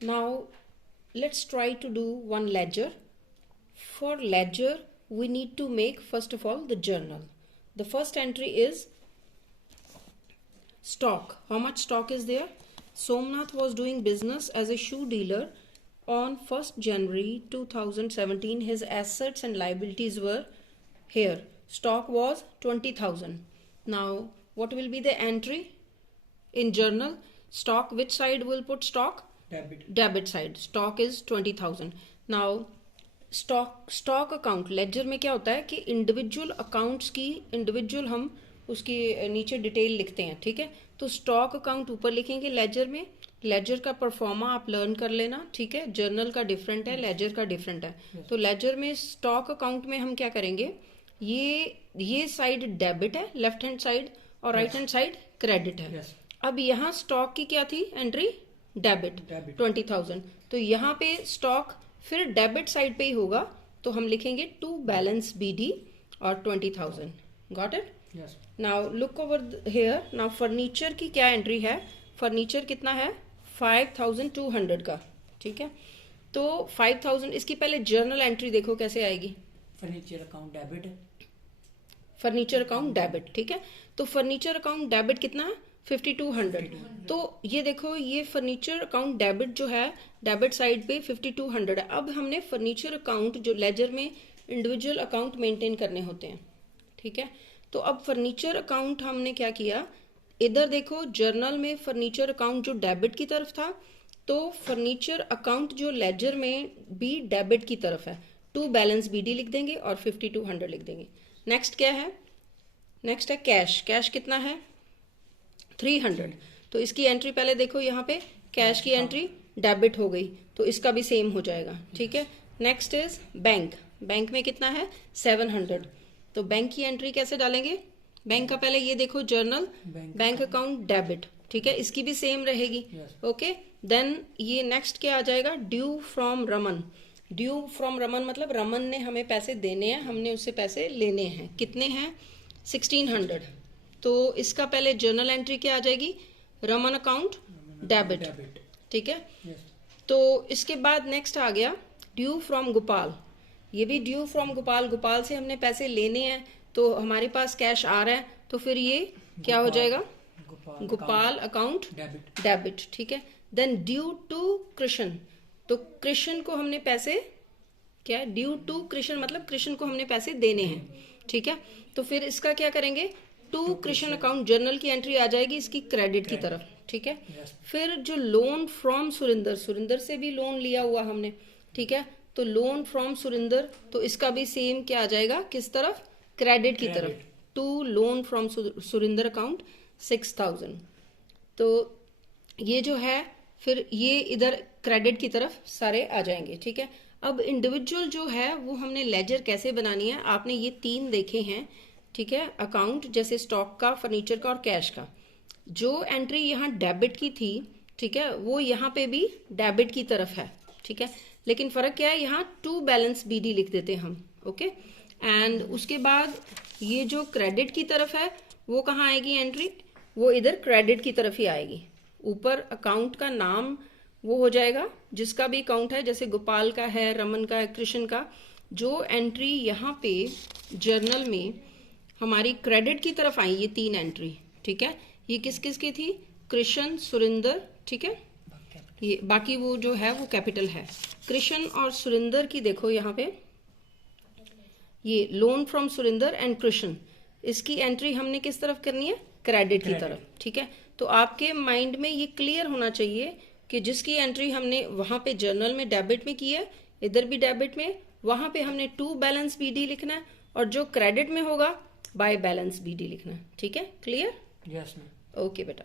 Now let's try to do one ledger. For ledger, we need to make first of all the journal. The first entry is stock. How much stock is there? Somnath was doing business as a shoe dealer on 1st January 2017. His assets and liabilities were here. Stock was 20,000. Now what will be the entry in journal? Stock, which side will put stock? Debit side. Stock is 20,000. Now stock account laser में क्या होता है कि individual accounts की individual हम उसकी नीचे detail लिखते हैं, ठीक है। तो स्टॉक अकाउंट ऊपर लिखेंगे लेजर में। लेजर का परफॉर्मा आप लर्न कर लेना, ठीक है। जर्नल का डिफरेंट है, लेजर का डिफरेंट है। तो लेजर में स्टॉक अकाउंट में हम क्या करेंगे, ये साइड डेबिट है लेफ्ट हैंड साइड और राइट हैंड साइड क्रेडिट है। अब यहाँ स्टॉक की क्या थी एंट्री? डेबिट 20,000। तो यहाँ पे स्टॉक फिर डेबिट साइड पे ही होगा, तो हम लिखेंगे टू बैलेंस बीडी और 20,000। Got it? Now look over here. Now furniture की क्या एंट्री है? फर्नीचर कितना है? 5,200 का, ठीक है। तो 5,000 इसकी पहले जर्नल एंट्री देखो कैसे आएगी। फर्नीचर अकाउंट डेबिट है, फर्नीचर अकाउंट डेबिट, ठीक है। तो फर्नीचर अकाउंट डेबिट कितना है? 5,200। तो ये देखो, ये फर्नीचर अकाउंट डेबिट जो है डेबिट साइड पे 5,200 है। अब हमने फर्नीचर अकाउंट जो लेजर में इंडिविजुअल अकाउंट मेंटेन करने होते हैं, ठीक है। तो अब फर्नीचर अकाउंट हमने क्या किया, इधर देखो जर्नल में फर्नीचर अकाउंट जो डेबिट की तरफ था, तो फर्नीचर अकाउंट जो लेजर में भी डेबिट की तरफ है, टू बैलेंस बीडी लिख देंगे और 5,200 लिख देंगे। नेक्स्ट क्या है? नेक्स्ट है कैश। कैश कितना है? 300। तो इसकी एंट्री पहले देखो, यहाँ पे कैश की एंट्री डेबिट हो गई, तो इसका भी सेम हो जाएगा, ठीक है। Next is bank. बैंक में कितना है? 700। तो बैंक की एंट्री कैसे डालेंगे? बैंक का पहले ये देखो जर्नल, बैंक अकाउंट डेबिट, ठीक है, इसकी भी सेम रहेगी। ओके, देन ये नेक्स्ट क्या आ जाएगा? Due from Raman. Due from Raman मतलब रमन ने हमें पैसे देने हैं, हमने उससे पैसे लेने हैं। कितने हैं? 1,600। तो इसका पहले जर्नल एंट्री क्या आ जाएगी? रमन अकाउंट डेबिट, ठीक है। तो इसके बाद नेक्स्ट आ गया ड्यू फ्रॉम गोपाल। ये भी ड्यू फ्रॉम गोपाल, गोपाल से हमने पैसे लेने हैं, तो हमारे पास कैश आ रहा है, तो फिर ये क्या हो जाएगा? गोपाल अकाउंट डेबिट, ठीक है। Then due to Krishna. तो कृष्ण को हमने पैसे क्या है? ड्यू टू कृष्ण मतलब कृष्ण को हमने पैसे देने हैं, ठीक है। तो फिर इसका क्या करेंगे? टू कृष्ण अकाउंट जर्नल की एंट्री आ जाएगी इसकी क्रेडिट की तरफ, ठीक है। फिर जो लोन फ्रॉम सुरिंदर, सुरिंदर से भी लोन लिया हुआ हमने, ठीक है। तो लोन फ्रॉम सुरिंदर, तो इसका भी सेम क्या आ जाएगा? किस तरफ? क्रेडिट की तरफ। To loan from Surinder account 6,000। तो ये जो है फिर ये इधर क्रेडिट की तरफ सारे आ जाएंगे, ठीक है। अब इंडिविजुअल जो है वो हमने लेजर कैसे बनानी है, आपने ये 3 देखे हैं, ठीक है। अकाउंट जैसे स्टॉक का, फर्नीचर का और कैश का। जो एंट्री यहाँ डेबिट की थी, ठीक है, वो यहाँ पे भी डेबिट की तरफ है, ठीक है। लेकिन फर्क क्या है, यहाँ टू बैलेंस बीडी लिख देते हैं हम, ओके। एंड उसके बाद ये जो क्रेडिट की तरफ है वो कहाँ आएगी एंट्री? वो इधर क्रेडिट की तरफ ही आएगी। ऊपर अकाउंट का नाम वो हो जाएगा जिसका भी अकाउंट है, जैसे गोपाल का है, रमन का है, कृष्ण का। जो एंट्री यहाँ पे जर्नल में हमारी क्रेडिट की तरफ आई, ये 3 एंट्री, ठीक है। ये किस किस की थी? कृष्ण, सुरिंदर, ठीक है। ये बाकी वो जो है वो कैपिटल है। कृष्ण और सुरिंदर की देखो यहाँ पे, ये loan from Surinder and Krishna, इसकी एंट्री हमने किस तरफ करनी है? क्रेडिट की तरफ, ठीक है। तो आपके माइंड में ये क्लियर होना चाहिए कि जिसकी एंट्री हमने वहां पे जर्नल में डेबिट में की है, इधर भी डेबिट में, वहां पे हमने टू बैलेंस बीडी लिखना है, और जो क्रेडिट में होगा बाय बैलेंस बीडी लिखना है, ठीक है। क्लियर? Yes ma'am. ओके बेटा।